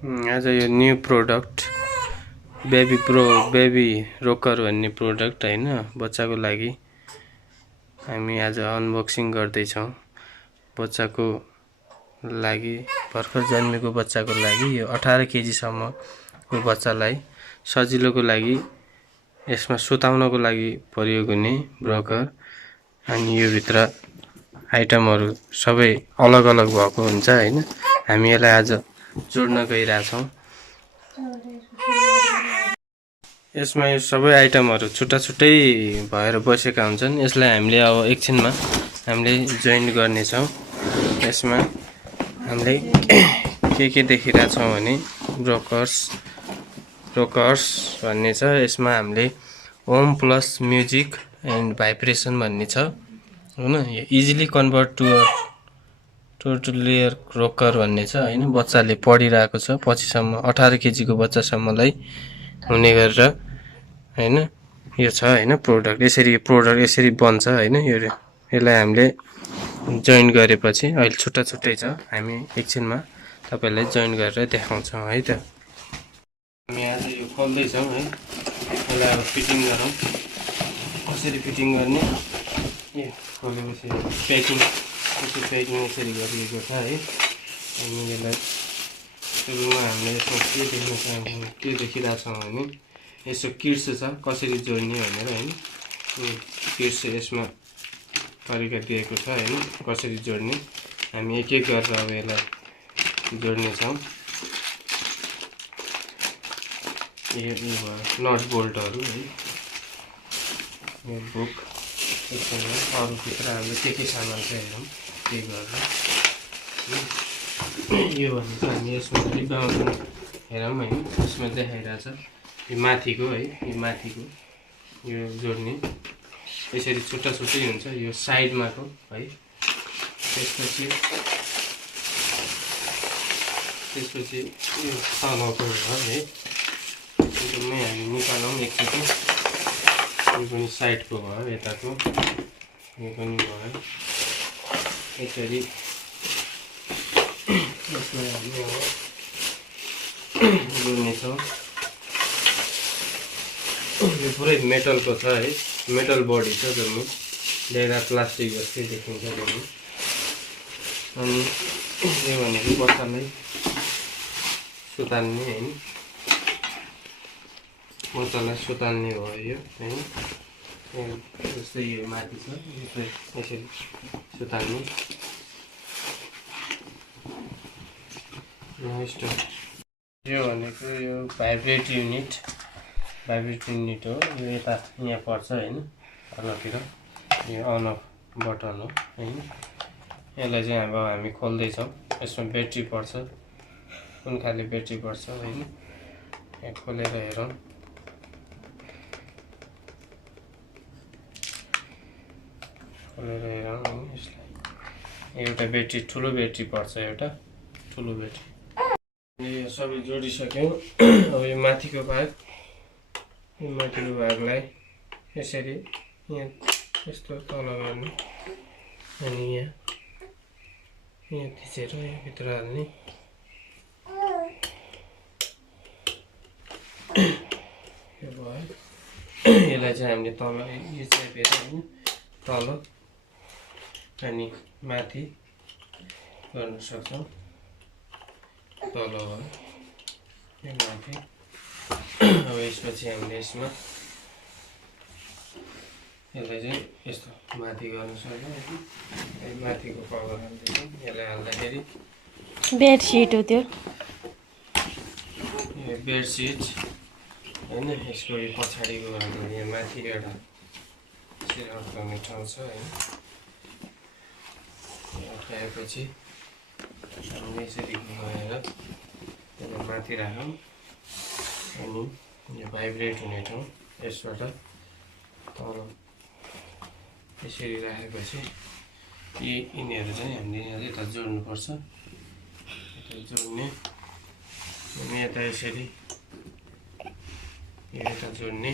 आज यो new product baby रोकर भन्ने प्रोडक्ट हैन बच्चाको लागि हामी आज अनबक्सिङ गर्दैछौँ। बच्चाको लागि भर्खर जन्मेको बच्चाको लागि यो 18 केजी सम्मको बच्चालाई सजिलोको लागि यसमा सुताउनको लागि प्रयोग हुने ब्रोकर अनि यो भित्र आइटमहरु सबै अलग अलग भएको हुन्छ हैन। हामी यसलाई आज जोड्न गइराछौँ। यसमा यो सबै आइटमहरु छुट्टा-छुट्टै भएर बसेका हुन्छन्। यसलाई हामीले अब एकछिनमा हामीले जोइन गर्ने छौं। यसमा हामीले के देखिराछौं भने रोकर्स भन्ने छ। यसमा हामीले home plus music and vibration भन्ने छ हैन। यो इजिली कन्भर्ट टु लेयर रोकर भन्ने छ हैन। बच्चाले पढिरहेको छ पछिसम्म 18 केजी को बच्चासम्मलाई हुने गरेर हैन। यो छ हैन प्रोडक्ट यसरी बन्छ हैन। यसलाई हामीले जोइन गरेपछि अहिले छुट्टा-छुट्टै छ। हामी एकछिनमा तपाईलाई जोइन गरेर देखाउँछौं है त। हामी आज यो खोल्दै छौं है। यसलाई अब फिटिङ गरौँ। कसरी फिटिङ गर्ने? यो खोलेपछि प्याकिङ यसरी गरिएको छ है। अनि यसलाई सुरुमा हामीले यसमा के देखिरहेछौँ भने यसो किट्स छ कसरी जोड्ने भनेर हैन। किट्स यसमा तरिका दिएको छ हैन कसरी जोड्ने। हामी एक गरेर अब यसलाई जोड्ने छौं। यो नट बोल्टहरु है। यो बुक यसमा अरु भित्र हामीले के सामान छ हेरौँ के गरेर यो भनेको हामी यसमा रिबाउन्ड हेरौँ है। यसमा देखाइरहेछ यो माथिको है। यो माथिको यो जोड्ने यसरी छुट्टा-छुट्टै हुन्छ। यो साइडमाको है। त्यसपछि यो तलको है। एकदमै हामी निकालौँ एकचोटि। यो पनि साइडको भयो यताको यो पनि भयो। यसरी यसलाई हामी अब जोड्नेछौँ। यो पुरै मेटलको छ है। मेटल बडी छ जम्मै ढेरा प्लास्टिक जस्तै देखिन्छ जम्मै। अनि यो भनेको बच्चालाई सुताल्ने हैन। बच्चालाई सुताल्ने भयो यो हैन। जस्तै यो माथि छ यसरी सुताल्ने। यो भनेको यो भाइब्रेट युनिट हो। यो यता यहाँ पर्छ हैन तलतिर। यो अन अफ बटन हो हैन। यसलाई चाहिँ अब हामी खोल्दै छौं। यसमा ब्याट्री पर्छ। कुन खाले ब्याट्री पर्छ हैन। यहाँ खोलेर हेरौँ। यसलाई एउटा ब्याट्री ठुलो ब्याट्री पर्छ एउटा ठुलो ब्याट्री। यो सबै जोडिसक्यौं। अब यो माथिको भागलाई यसरी यहाँ यस्तो तल गर्ने अनि यहाँ थिचेर यहाँ भित्र हाल्ने। यो भयो। यसलाई चाहिँ हामीले तल यो च्यापेर हैन तल अनि माथि गर्न सक्छौं। तल भयो यो माथि। अब यसपछि हामीले यसमा यसलाई चाहिँ यस्तो माथि गर्न सक्छौँ। यो माथिको कभर हाल्दैछौँ। यसलाई हाल्दाखेरि बेडसिट हो त्यो। यो बेडसिट हैन। यसको यो पछाडिको हाम्रो यहाँ माथि एउटा सिराउट गर्ने ठाउँ छ हैन। उठाएपछि हामीले यसरी गएर त्यसलाई माथि राखौँ। अनि यो भाइब्रेट हुने ठाउँ यसबाट तल यसरी राखेपछि यिनीहरू चाहिँ हामीले यता जोड्नुपर्छ। यता जोड्ने अनि यता यसरी यता जोड्ने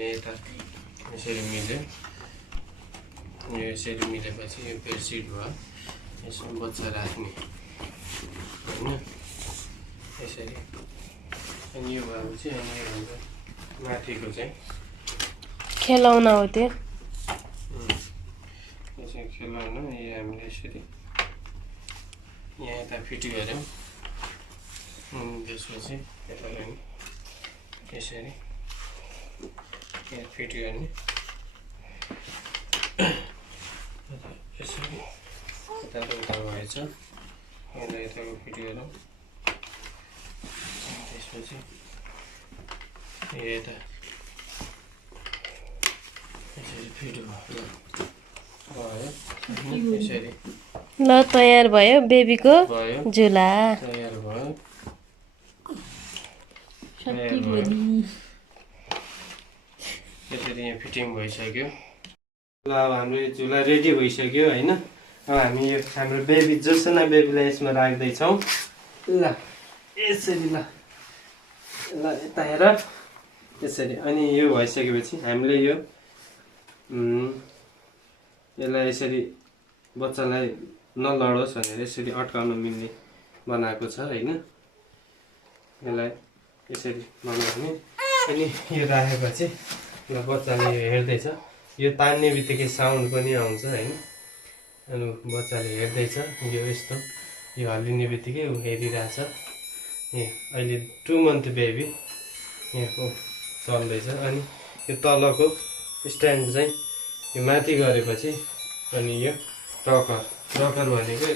यता यसरी मिल्यो। यो यसरी मिलेपछि यो बेडसिट भयो। यसमा बच्चा राख्ने होइन यसरी। अनि यो भएको चाहिँ अनि यो हाम्रो माथिको चाहिँ खेलाउन हो त्यो। यो चाहिँ खेलाउन। यो हामीले यसरी यहाँ यता फिट गऱ्यौँ। त्यसपछि यता लाने यसरी यहाँ फिट गर्ने यसरी यताको उता भएछ। यसलाई यताको फिट गरौँ। त्यसपछि यता यसरी फिट भयो। यसरी ल तयार भयो बेबीको भयो, झुला। तयार भयो। यसरी यहाँ फिटिङ भइसक्यो। ल अब हाम्रो यो झुला रेडी भइसक्यो होइन। अब हामी यो हाम्रो बेबी जोसना बेबीलाई यसमा राख्दैछौँ। ल यसरी ल ल यता हेर यसरी। अनि यो भइसकेपछि हामीले यो यसलाई यसरी बच्चालाई नलडोस् भनेर यसरी अड्काउन मिल्ने बनाएको छ होइन। यसलाई यसरी बनाउने। अनि यो राखेपछि ल बच्चाले यो हेर्दैछ। यो तान्ने बित्तिकै साउन्ड पनि आउँछ होइन। अनि बच्चाले हेर्दैछ यो यस्तो। यो हल्लिने बित्तिकै ऊ हेरिरहेछ। अहिले 2 मन्थ बेबी यहाँ चल्दैछ। अनि यो तलको स्ट्यान्ड चाहिँ यो माथि गरेपछि अनि यो रकर भनेको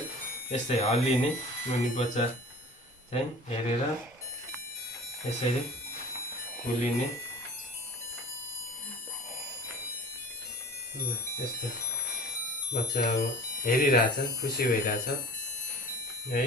यस्तै हल्लिने। अनि बच्चा चाहिँ हेरेर यसरी खुलिने। यस्तो बच्चा अब हेरिरहेछ, खुसी भइरहेछ है।